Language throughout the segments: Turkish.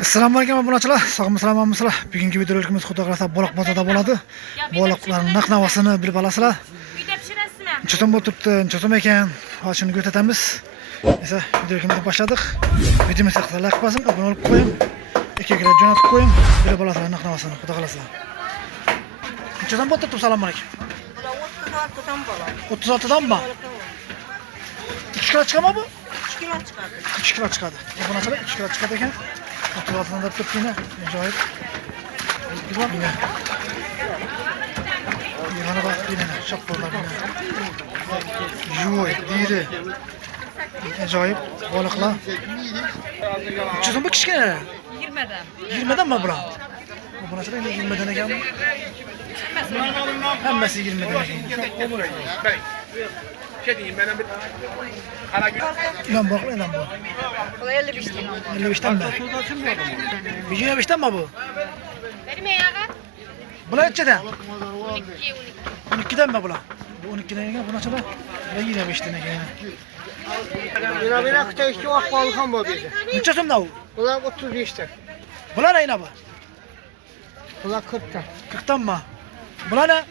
Assalomu alaykum obunachilar. Sog'mi-salomatmisizlar? Bugungi videolarimiz xudo xolasa Boloq bozorida bo'ladi. Boloqlarning narx-navosini bilib olasizlar. Uyda pishirasizmi? Nechun bo'lib turibdi, nechun ekan? Hozir shuni ko'rsatamiz. Esa videolarimizni boshladik. Videomizni like bosing, obuna bo'lib qo'ying. 2 kilo jo'natib qo'ying. Bilib olasizlar narx-navosini xudo xolasa. Nechun bo'lib turibdi? Assalomu alaykum. 36dan bo'ladi. 36danmi? 2 kilo chiqadimi bu? 2 kilo chiqadi. 2 kilo chiqadi. Obunachilar 2 kilo chiqadi ekan. 36dan deb turibdi. Ajoyib. Yana bak yine şapkalar yine. Yoy, diydi. Ajoyib balıqlar. 300 so'm kichkina. 20dan. 20dan mi bular? Bu narsa 20dan ekan. Hammasi 20dan ekan. Lan bak lan bu. Bu 55 dan. 55'ten mi? 55'ten mi bu? Benim ayağa. Bular nechadan? 12. 12'den mi bular? Bu 12'den ekan, bu narsa 25'ten ekan. Bina kıtayışçı vak balıkan bu dedi. Necha so'mdan u? Bunlar 35'ten. Bular ayna bu. Bunlar 40'tan. 40'tan mı? Bular ne?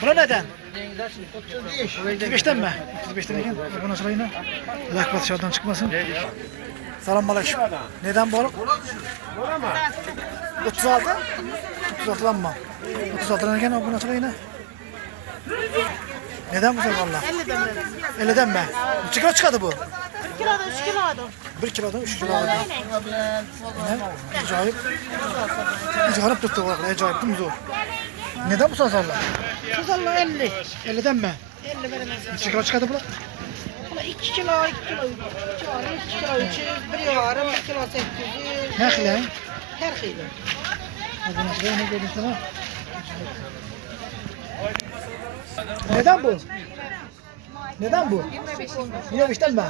Bular neden? 35'ten mi? 35'ten ekan. Bu nasıl ayna? Lakbat şartdan çıkmasın. Selam aleyküm. Neden balık? 36. 36'dan mı? 36'dan ekan, bu nasıl ayna? Neden bu sefer valla? 50'den mi? 3 kilo çıkardı bu. 1 kilodan 3 kilodan. 1 kilodan 3 kilo aldı. Acayip. Acayip tuttu bu. Acayip değil mi zor? Neden bu sazarlar? Kızılla 50. 50'den mi? 50 veremez. 3 kilo çıkardı bu. 2 kilo, 2 kilo, 2 kilo 300, 1 yarım, 1 kilo 800. Ne kilo? Her şeyde. Bu nasıl ne gördün sana? Neden bu? Neden bu? 25'ten mi?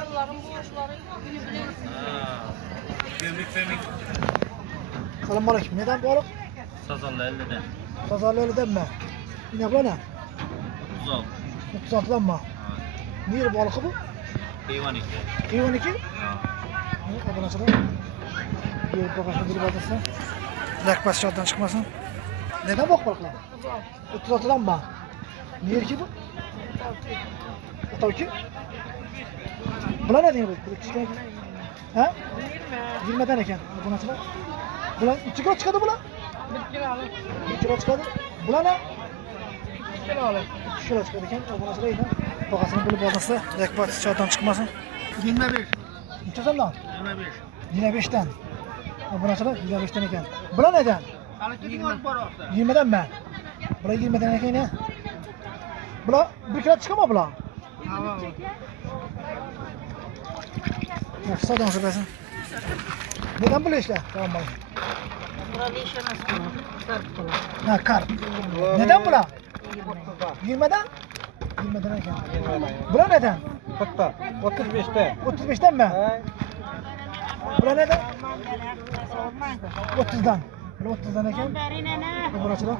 Selamun aleyküm. Neden bu balık? Sazanlı 50'den. Pazarlı 50'den mi? Yine bu ne? 36. 36'dan mı? Niye balık bu? Hayvan 2. Hayvan 2? Abone olsun. Görüp bakasın bir bakasın. Lakbas şarttan çıkmasın. Neden bak balıklar? 36'dan mı? Niye ki bu? Tabii ki. Buna ne diyor bu? Ha? 20'den eken. Bu nasıl? Buna 2 kilo çıkardı buna. 1 kilo alır. 1 kilo çıkardı. Buna ne? 2 kilo alır. 2 kilo çıkardı eken. Bu nasıl değil ha? Bakasını bulup olmazsa lakbas şarttan çıkmasın. 21. Neçə senden? 25. Yine 5'ten. Bu nasıl? 25'ten eken. Buna neden? 20'den mi? Buna 20'den eken ne? Buna 1 kilo çıkama buna? Sadan süpersin. Neden böyle işler? Tamam bak. Burada işemez kilo. Sarp kilo. Ha kar. Neden buna? 20'den? 20'den eken. Buna neden? 40'ta. 35'te. 35'ten mi? Buna neden? 30'dan. Buna 30'dan eken. Bu burası da.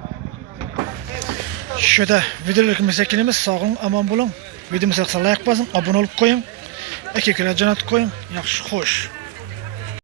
Şöyle videolarımız çekilimiz sağolun aman bulun. Videomuza like basın, abone olup koyun. 2 kilo canat koyun. Yaxşı, xoş.